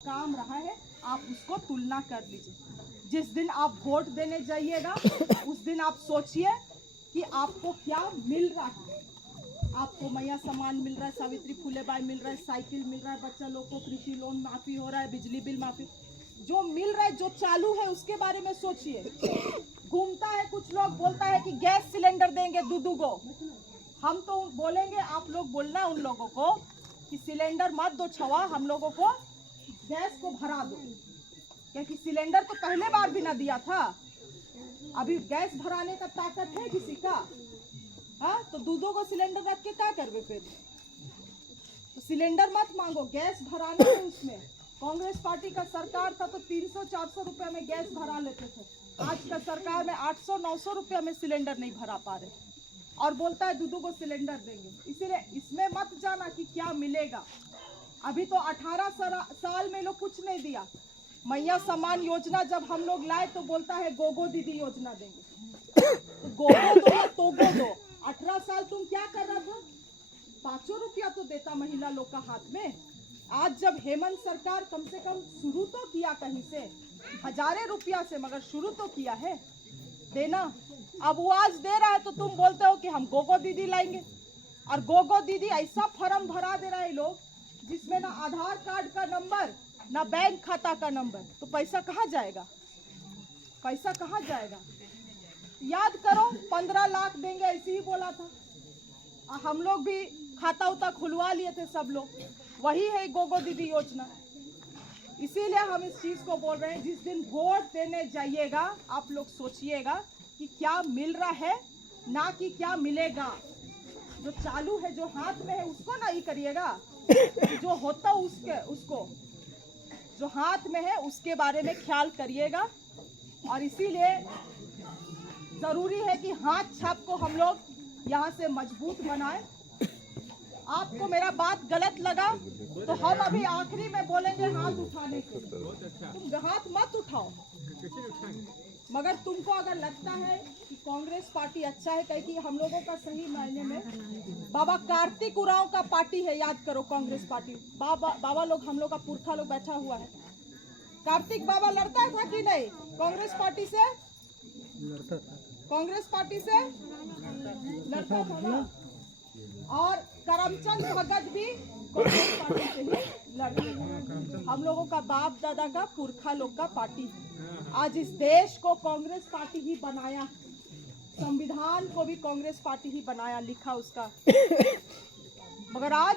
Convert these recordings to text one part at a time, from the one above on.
काम रहा है, आप उसको तुलना कर लीजिए। जिस दिन आप वोट देने जाइएगा उस दिन आप सोचिए कि आपको क्या मिल रहा है। आपको मैया सम्मान मिल रहा है, सावित्री फुले बाई मिल रहा है, साइकिल मिल रहा है, बच्चा लोग को कृषि लोन माफी हो रहा है, बिजली बिल माफी, जो मिल रहा है, जो चालू है उसके बारे में सोचिए। घूमता है कुछ लोग, बोलता है कि गैस सिलेंडर देंगे दू गो। हम तो बोलेंगे, आप लोग बोलना उन लोगों को कि सिलेंडर मत दो छवा, हम लोगों को गैस को भरा दो, क्योंकि सिलेंडर तो पहले बार भी ना दिया था। अभी गैस भराने का ताकत है किसी का? हाँ, तो दो को सिलेंडर रख के क्या करवे फिर? तो सिलेंडर मत मांगो, गैस भराना है उसमें। कांग्रेस पार्टी का सरकार था तो 300-400 रुपए में गैस भरा लेते थे। आज का सरकार में 800-900 रुपए में सिलेंडर नहीं भरा पा रहे और बोलता है दो को सिलेंडर देंगे। इसीलिए इसमें मत जाना कि क्या मिलेगा। अभी तो 18 साल में लोग कुछ नहीं दिया। मैया सम्मान योजना जब हम लोग लाए तो बोलता है गोगो दीदी योजना देंगे। तो गोगो दो या तोगो दो, 18 साल तुम क्या कर रहा था? 500 रुपया तो देता महिला लोग का हाथ में। आज जब हेमंत सरकार कम से कम शुरू तो किया कहीं से, 1000 रुपया से, मगर शुरू तो किया है देना। अब वो आज दे रहा है तो तुम बोलते हो कि हम गोगो दीदी लाएंगे। और गोगो दीदी ऐसा फॉर्म भरा दे रहा है लोग जिसमें ना आधार कार्ड का नंबर, ना बैंक खाता का नंबर, तो पैसा कहाँ जाएगा? पैसा कहाँ जाएगा? याद करो 15 लाख देंगे ऐसे ही बोला था। हम लोग भी खाता उता खुलवा लिए थे सब लोग। वही है गोगो दीदी योजना। इसीलिए हम इस चीज को बोल रहे हैं, जिस दिन वोट देने जाइएगा आप लोग सोचिएगा कि क्या मिल रहा है, ना कि क्या मिलेगा। जो चालू है, जो हाथ में है उसको ना ही करिएगा, जो होता उसको जो हाथ में है उसके बारे में ख्याल करिएगा। और इसीलिए जरूरी है कि हाथ छाप को हम लोग यहाँ से मजबूत बनाएं। आपको मेरा बात गलत लगा तो हम अभी आखिरी में बोलेंगे हाथ उठाने के। तुम हाथ मत उठाओ, मगर तुमको अगर लगता है कि कांग्रेस पार्टी अच्छा है, कहे कि हम लोगों का सही मायने में बाबा कार्तिक उरांव का पार्टी है। याद करो कांग्रेस पार्टी, बाबा लोग, हम लोग का पुरखा लोग बैठा हुआ है। कार्तिक बाबा लड़ता था कि नहीं कांग्रेस पार्टी से? लड़ता था, कांग्रेस पार्टी से लड़ता था ना। और करमचंद भगत भी कांग्रेस पार्टी से ही लड़ते हैं। हम लोगों का बाप दादा का पुरखा लोग का पार्टी है। आज इस देश को कांग्रेस पार्टी ही बनाया, संविधान को भी कांग्रेस पार्टी ही बनाया, लिखा उसका। मगर आज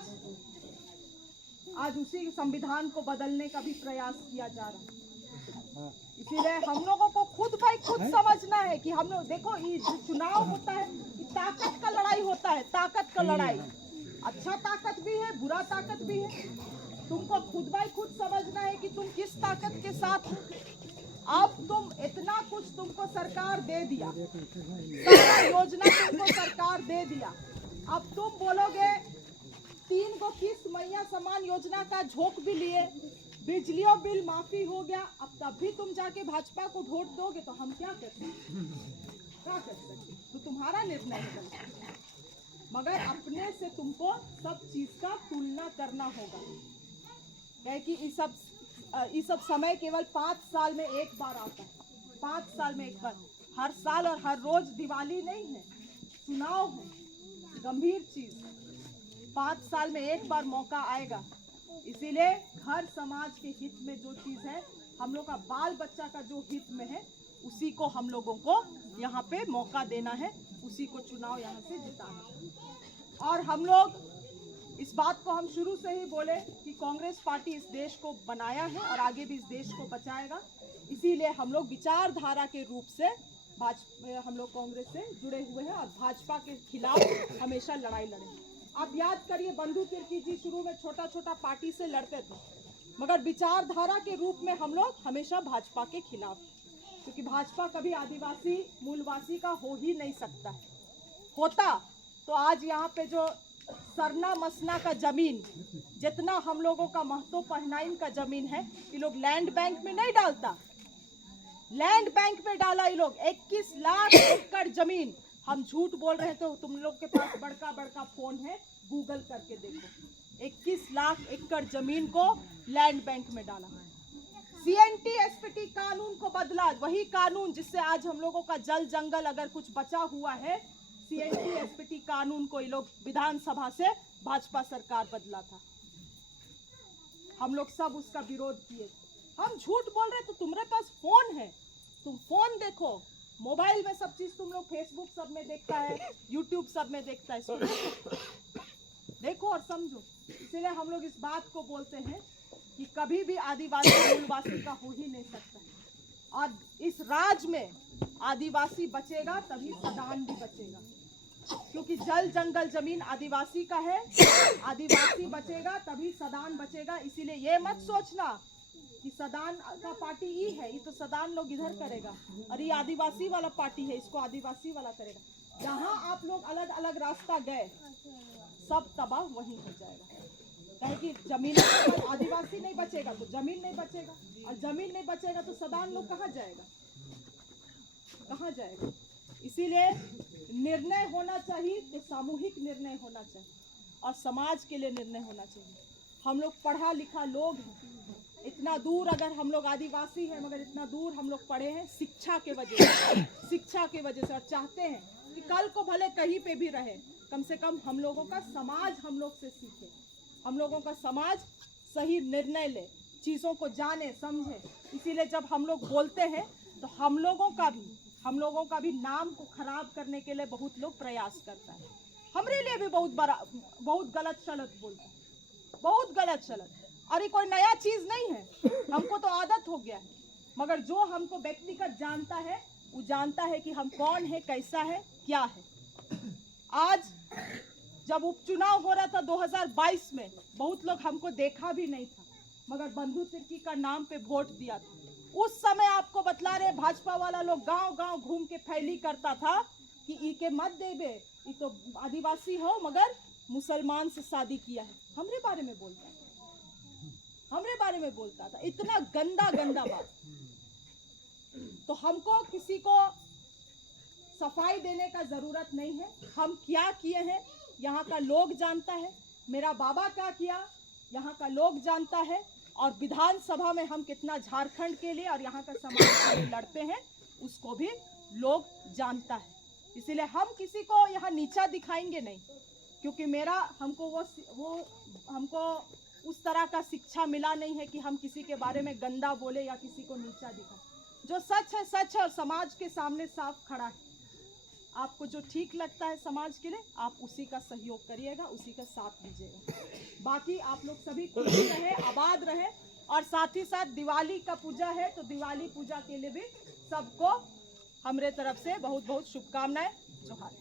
उसी संविधान को बदलने का भी प्रयास किया जा रहा है। इसीलिए हम लोगों को खुद भाई खुद समझना है कि हम लोग, देखो ये जो चुनाव होता है, ताकत का लड़ाई होता है, ताकत का लड़ाई। अच्छा ताकत भी है, बुरा ताकत भी है। तुमको खुद भाई खुद समझना है कि तुम किस ताकत के साथ हो। अब तुम इतना कुछ तुमको सरकार दे दिया, सारा योजना तुमको सरकार दे दिया। अब तुम बोलोगे 3 गो किस्त मैया सम्मान योजना का झोंक भी लिए, बिजलियों बिल माफी हो गया, अब तब भी तुम जाके भाजपा को वोट दोगे तो हम क्या कर सकते? क्या कर सकते? तो तुम्हारा निर्णय है, मगर अपने से तुमको सब चीज का तुलना करना होगा। क्योंकि ये सब समय केवल 5 साल में एक बार आता है, 5 साल में एक बार। हर साल और हर रोज दिवाली नहीं है, चुनाव है, गंभीर चीज। 5 साल में एक बार मौका आएगा। इसीलिए हर समाज के हित में जो चीज है, हम लोग का बाल बच्चा का जो हित में है, उसी को हम लोगों को यहाँ पे मौका देना है, उसी को चुनाव यहाँ से जिताना है। और हम लोग इस बात को हम शुरू से ही बोले कि कांग्रेस पार्टी इस देश को बनाया है और आगे भी इस देश को बचाएगा। इसीलिए हम लोग विचारधारा के रूप से हम लोग कांग्रेस से जुड़े हुए हैं और भाजपा के खिलाफ हमेशा लड़ाई लड़ेंगे। आप याद करिए, बंधु तिर्की जी शुरू में छोटा छोटा पार्टी से लड़ते थे, मगर विचारधारा के रूप में हम लोग हमेशा भाजपा के खिलाफ, क्योंकि भाजपा कभी आदिवासी मूलवासी का हो ही नहीं सकता। होता तो आज यहाँ पे जो सरना मसना का जमीन, जितना हम लोगों का महतो पहनाइन का जमीन है, ये लोग लैंड बैंक में नहीं डालता। लैंड बैंक में डाला ये लोग 21 लाख एकड़ जमीन। हम झूठ बोल रहे हैं तो तुम लोग के पास बड़का बड़का फोन है, गूगल करके देखो। 21 लाख एकड़ जमीन को लैंड बैंक में डाला। CNT SPT कानून को बदला, वही कानून जिससे आज हम लोगों का जल जंगल अगर कुछ बचा हुआ है, CNT SPT कानून को ये लोग विधानसभा से भाजपा सरकार बदला था। हम लोग सब उसका विरोध किए। हम झूठ बोल रहे तो तुम्हारे पास फोन है, तुम फोन देखो, मोबाइल में सब चीज तुम लोग, फेसबुक सब में देखता है, यूट्यूब सब में देखता है, देखो और समझो। इसलिए हम लोग इस बात को बोलते हैं कि कभी भी आदिवासी मूलवासी का हो ही नहीं सकता। और इस राज्य में आदिवासी बचेगा तभी सदान भी बचेगा, क्योंकि जल जंगल जमीन आदिवासी का है। आदिवासी बचेगा तभी सदान बचेगा। इसीलिए ये मत सोचना कि सदान का पार्टी ये है, ये तो सदान लोग इधर करेगा और ये आदिवासी वाला पार्टी है, इसको आदिवासी वाला करेगा। जहाँ आप लोग अलग अलग रास्ता गए, सब तबाह वहीं हो जाएगा। कहे कि जमीन आदिवासी नहीं बचेगा तो जमीन नहीं बचेगा, और जमीन नहीं बचेगा तो सदान लोग कहाँ जाएगा, कहाँ जाएगा। इसीलिए निर्णय होना चाहिए तो सामूहिक निर्णय होना चाहिए और समाज के लिए निर्णय होना चाहिए। हम लोग पढ़ा लिखा लोग हैं, इतना दूर अगर हम लोग आदिवासी हैं मगर इतना दूर हम लोग पढ़े हैं शिक्षा के वजह से, शिक्षा के वजह से, और चाहते हैं कि कल को भले कहीं पे भी रहे, कम से कम हम लोगों का समाज हम लोग से सीखे, हम लोगों का समाज सही निर्णय ले, चीज़ों को जाने समझे। इसीलिए जब हम लोग बोलते हैं तो हम लोगों का भी नाम को खराब करने के लिए बहुत लोग प्रयास करता है। हमारे लिए भी बहुत गलत सलत बोलता है, बहुत गलत सलत। और ये कोई नया चीज नहीं है, हमको तो आदत हो गया है। मगर जो हमको व्यक्तिगत जानता है वो जानता है कि हम कौन है, कैसा है, क्या है। आज जब उपचुनाव हो रहा था 2022 में, बहुत लोग हमको देखा भी नहीं था मगर बंधु तिर्की का नाम पे वोट दिया था। उस समय आपको बतला रहे भाजपा वाला लोग गांव गांव घूम के फैली करता था कि ई के मत देबे, ये तो आदिवासी हो मगर मुसलमान से शादी किया है। हमरे बारे में बोलता था, हमरे बारे में बोलता था, इतना गंदा गंदा बात। तो हमको किसी को सफाई देने का जरूरत नहीं है। हम क्या किए हैं यहाँ का लोग जानता है, मेरा बाबा क्या किया यहाँ का लोग जानता है, और विधानसभा में हम कितना झारखंड के लिए और यहाँ का समाज के लिए लड़ते हैं उसको भी लोग जानता है। इसीलिए हम किसी को यहाँ नीचा दिखाएंगे नहीं, क्योंकि हमको उस तरह का शिक्षा मिला नहीं है कि हम किसी के बारे में गंदा बोले या किसी को नीचा दिखाएं। जो सच है सच है और समाज के सामने साफ खड़ा है। आपको जो ठीक लगता है समाज के लिए आप उसी का सहयोग करिएगा, उसी का साथ दीजिएगा। बाकी आप लोग सभी खुश रहे, आबाद रहे। और साथ ही साथ दिवाली का पूजा है तो दिवाली पूजा के लिए भी सबको हमारे तरफ से बहुत बहुत शुभकामनाएं। जोहार।